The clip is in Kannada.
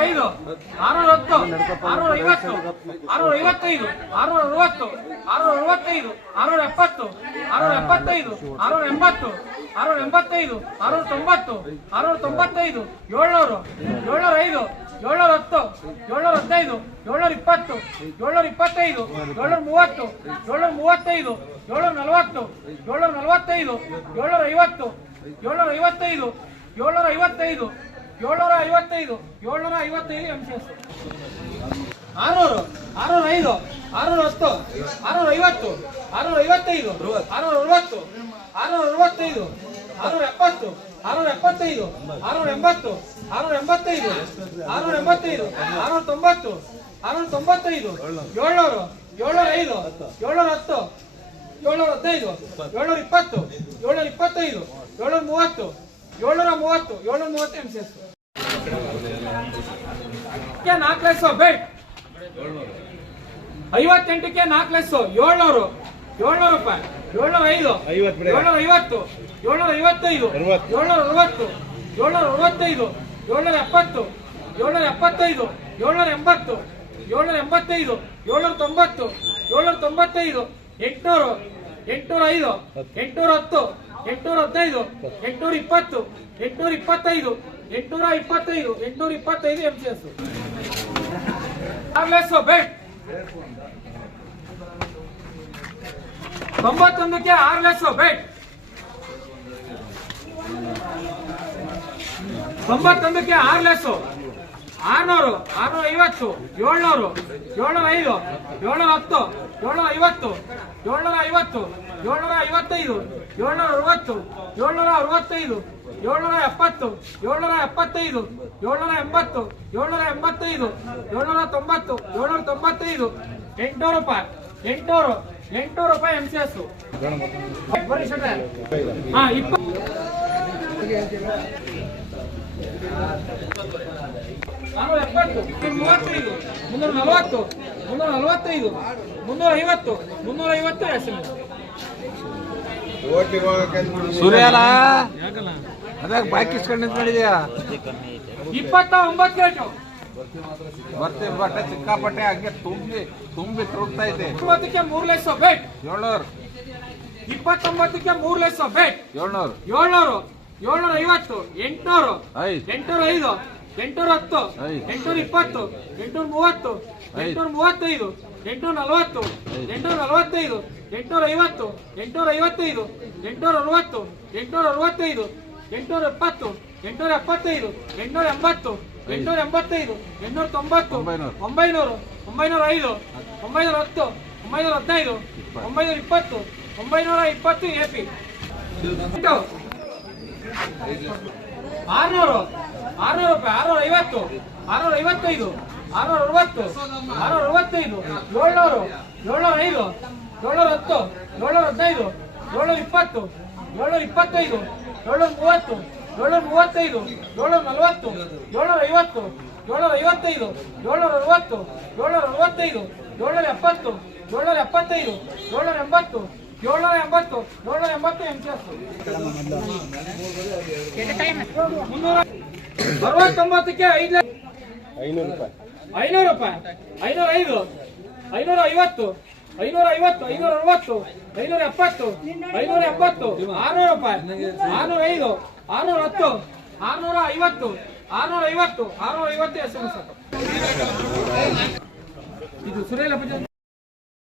ಐದು ಆರುನೂರ ಹತ್ತು ಆರುನೂರ ಐವತ್ತು ಆರುನೂರ ಐವತ್ತೈದು ಆರುನೂರ ಅರವತ್ತು ಆರುನೂರ ಅರವತ್ತೈದು ಆರುನೂರ ಎಪ್ಪತ್ತು ಆರುನೂರ ಎಪ್ಪತ್ತೈದು ಆರುನೂರ ಎಂಬತ್ತು ಆರುನೂರ ಎಂಬತ್ತೈದು ಆರುನೂರ ತೊಂಬತ್ತು ಆರುನೂರ ತೊಂಬತ್ತೈದು ಏಳ್ನೂರು ಏಳ್ನೂರ ಐದು ಏಳ್ನೂರ ಹತ್ತು ಏಳ್ನೂರ ಹದಿನೈದು ಏಳ್ನೂರ ಇಪ್ಪತ್ತು ಏಳ್ನೂರ ಇಪ್ಪತ್ತೈದು ಏಳ್ನೂರ ಮೂವತ್ತು ಏಳ್ನೂರ ಮೂವತ್ತೈದು ಏಳ್ನೂರ ನಲವತ್ತು ಏಳ್ನೂರ ನಲವತ್ತೈದು ಏಳ್ನೂರ ಐವತ್ತು ಏಳ್ನೂರ ಐವತ್ತೈದು ಏಳ್ನೂರ ಐವತ್ತೈದು ಏಳ್ನೂರ ಐವತ್ತೈದು ಏಳ್ನೂರ ಐವತ್ತೈದು ಎಂ ಸಿ ಎಸ್ ಆರ್ನೂರು ಆರ್ನೂರ ಐದು ಆರ್ನೂರ ಹತ್ತು ಆರ್ನೂರ ಐವತ್ತು ಆರ್ನೂರ ಐವತ್ತೈದು ಆರ್ನೂರ ಅರವತ್ತು ಆರ್ನೂರ ಅರವತ್ತೈದು ಆರ್ನೂರ ಎಪ್ಪತ್ತು ಆರ್ನೂರ ಎಪ್ಪತ್ತೈದು ಆರ್ನೂರ ಎಂಬತ್ತು ಆರ್ನೂರ ಎಂಬತ್ತೈದು ಆರ್ನೂರ ಎಂಬತ್ತೈದು ಆರ್ನೂರ ತೊಂಬತ್ತು ಆರ್ನೂರ ತೊಂಬತ್ತೈದು ಏಳ್ನೂರು ಏಳ್ನೂರ ಐದು ಏಳ್ನೂರ ಹತ್ತು ಏಳ್ನೂರ ಹದಿನೈದು ಏಳ್ನೂರ ಇಪ್ಪತ್ತು ಏಳ್ನೂರ ಇಪ್ಪತ್ತೈದು ಏಳ್ನೂರ ಮೂವತ್ತು ಏಳ್ನೂರ ಮೂವತ್ತು ಏಳ್ನೂರ ಮೂವತ್ತು ಎಂ ಸಿ ಎಸ್ ನಾಲ್ಕು ಲೈಸು ಬೇಟ್ ಐವತ್ತೆಂಟಕ್ಕೆ ನಾಲ್ಕು ಲೈಸು ಏಳ್ನೂರು ಏಳ್ನೂರು ರೂಪಾಯಿ ಏಳ್ನೂರ ಐದು ಏಳ್ನೂರ ಐವತ್ತು ಏಳ್ನೂರ ಐವತ್ತೈದು ಏಳ್ನೂರ ಅರವತ್ತು. ಏಳ್ನೂರ ಅರವತ್ತೈದು ಏಳ್ನೂರ ಎಪ್ಪತ್ತು ಏಳ್ನೂರ ಎಪ್ಪತ್ತೈದು ಏಳ್ನೂರ ಎಂಬತ್ತು ಏಳ್ನೂರ ಎಂಬತ್ತೈದು ಏಳ್ನೂರ ತೊಂಬತ್ತು ಏಳ್ನೂರ ತೊಂಬತ್ತೈದು ಎಂಟ್ನೂರು ಎಂಟ್ನೂರ ಐದು ಎಂಟ್ನೂರ ಹತ್ತು ಎಂಟ್ನೂರ ಹದಿನೈದು, ಎಂಟ್ನೂರ ಇಪ್ಪತ್ತು, ಎಂಟ್ನೂರ ಇಪ್ಪತ್ತೈದು ಎಂಟ್ನೂರ ಇಪ್ಪತ್ತೈದು ಎಂಟ್ನೂರ ಇಪ್ಪತ್ತೈದು ಎಂ ಸಿ ಎಸ್ ಬೆಟ್ ತೊಂಬತ್ತೊಂದಕ್ಕೆ ಆರು ಲೆಸ್ ಬೆಟ್ ತೊಂಬತ್ತೊಂದಕ್ಕೆ ಆರು ಲೆಸ್ಸು ಆರ್ನೂರು, ಆರ್ನೂರ ಐವತ್ತು, ಏಳ್ನೂರು, ಏಳ್ನೂರ ಐದು, ಏಳ್ನೂರ ಹತ್ತು, ಏಳ್ನೂರ ಐವತ್ತು ಏಳ್ನೂರ ಐವತ್ತು, ಏಳ್ನೂರ ಐವತ್ತೈದು, ಏಳ್ನೂರ ಅರವತ್ತು, ಏಳ್ನೂರ ಅರವತ್ತೈದು, ಏಳ್ನೂರ ಎಪ್ಪತ್ತು, ಏಳ್ನೂರ ಎಪ್ಪತ್ತೈದು, ಏಳ್ನೂರ ಎಂಬತ್ತು, ಏಳ್ನೂರ ಎಂಬತ್ತೈದು, ಏಳ್ನೂರ ತೊಂಬತ್ತು, ಏಳ್ನೂರ ತೊಂಬತ್ತೈದು. ಎಂಟ್ನೂರು ರೂಪಾಯಿ, ಎಂಟ್ನೂರು ಎಂಟ್ನೂರು ರೂಪಾಯಿ ಎಂ ಸಿ ಎಸ್. ಹಾ ಇಪ್ಪ ಎಪ್ಪತ್ತು ಮೂವತ್ತೈದು ಮುನ್ನೂರ ನಲವತ್ತು ಮುನ್ನೂರ ನಲವತ್ತೈದು ಮುನ್ನೂರ ಐವತ್ತು ಮುನ್ನೂರ ಐವತ್ತು ಎಸ್ ಎಂ ಸೂರ್ಯಲ ಅದಾಗ ಬಾಕಿ ಇಸ್ಕೊಂಡು ನಿಂತ್ಕೊಂಡಿದ್ಯಾ? ಇಪ್ಪತ್ತ ಒಂಬತ್ತು ರೇಟು ಬರ್ತಿ ಬಟ್ಟೆ ಸಿಕ್ಕಾಪಟ್ಟೆ ಹಂಗೆ ತುಂಬಿ ತುಂಬಿ ತುರುಗ್ತಾ ಇದೆ. ಇಪ್ಪತ್ತಕ್ಕೆ ಮೂರು ಲಕ್ಷ ಬೇಟ್ ಏಳ್ನೂರು. ಇಪ್ಪತ್ತೊಂಬತ್ತಕ್ಕೆ ಮೂರು ಲಕ್ಷ ಬೇಟ್ ಏಳ್ನೂರು. ಏಳ್ನೂರು ಏಳ್ನೂರ ಐವತ್ತು ಎಂಟ್ನೂರು ಎಂಟುನೂರ ಐದು ಎಂಟುನೂರ ಹತ್ತು. ಎಂಟುನೂರ ಇಪ್ಪತ್ತು ಎಂಟುನೂರ ಮೂವತ್ತು ಎಂಟುನೂರ ಮೂವತ್ತೈದು ಎಂಟುನೂರ ನಲವತ್ತು ಎಂಟುನೂರ ನಲವತ್ತೈದು ಎಂಟುನೂರ ಐವತ್ತು ಎಂಟುನೂರ ಐವತ್ತೈದು ಎಂಟುನೂರ ಅರವತ್ತು ಎಂಟುನೂರ ಅರವತ್ತೈದು ಎಂಟುನೂರ ಎಪ್ಪತ್ತು ಎಂಟುನೂರ ಎಪ್ಪತ್ತೈದು ಎಂಟುನೂರ ಎಂಬತ್ತು ಎಂಟುನೂರ ಎಂಬತ್ತೈದು ಎಂಟುನೂರ ತೊಂಬತ್ತು ಒಂಬೈನೂರು. ಒಂಬೈನೂರು ಒಂಬೈನೂರ ಐದು ಒಂಬೈನೂರ ಹತ್ತು ಒಂಬೈನೂರ ಹದಿನೈದು ಒಂಬೈನೂರ ಇಪ್ಪತ್ತು ಒಂಬೈನೂರ ಇಪ್ಪತ್ತು ಎ ಪಿ. ಆರ್ನೂರು. ಆರ್ನೂರು ರೂಪಾಯಿ ಆರ್ನೂರ ಐವತ್ತು ಆರ್ನೂರ ಐವತ್ತೈದು ಆರ್ನೂರ ಅರವತ್ತು ಆರ್ನೂರ ಅರವತ್ತೈದು ಏಳ್ನೂರು ಏಳ್ನೂರ ಐದು ಏಳ್ನೂರ ಹತ್ತು ಏಳ್ನೂರ ಹದಿನೈದು ಏಳ್ನೂರ ಇಪ್ಪತ್ತು ಏಳ್ನೂರ ಇಪ್ಪತ್ತೈದು ಏಳ್ನೂರ ಮೂವತ್ತು ಏಳ್ನೂರ ಮೂವತ್ತೈದು ಏಳ್ನೂರ ನಲವತ್ತು ಏಳ್ನೂರ ಐವತ್ತು ಏಳ್ನೂರ ಐವತ್ತೈದು ಏಳ್ನೂರ ಅರವತ್ತು ಏಳ್ನೂರ ಅರವತ್ತೈದು ಏಳ್ನೂರ ಎಪ್ಪತ್ತು ಏಳ್ನೂರ ಎಪ್ಪತ್ತೈದು ಏಳ್ನೂರ ಎಂಬತ್ತು ಏಳ್ನೂರ ಎಂಬತ್ತು ಏಳ್ನೂರ ಎಂಬತ್ತು ಎಂ ಸಿ ಮುನ್ನೂರ ಅರವತ್ತೊಂಬತ್ತಕ್ಕೆ ಐದು ಲಕ್ಷ ಐನೂರು ರೂಪಾಯಿ. ಐನೂರು ರೂಪಾಯಿ? ಐನೂರ ಐದು? ಐನೂರ ಐವತ್ತು? ಐನೂರ ಐವತ್ತು? ಐನೂರ ಅರವತ್ತು? ಐನೂರ ಎಪ್ಪತ್ತು? ಐನೂರ ಎಪ್ಪತ್ತು? ಆರ್ನೂರು ರೂಪಾಯಿ? ಆರ್ನೂರ ಐದು? ಆರ್ನೂರ ಹತ್ತು? ಆರ್ನೂರ ಐವತ್ತು? ಆರ್ನೂರ ಐವತ್ತು? ಆರ್ನೂರ ಐವತ್ತು ಎಸ್ ಎಂ ಎಸ್ ಇದು ಸುರೇಲ ಪೂಜೆ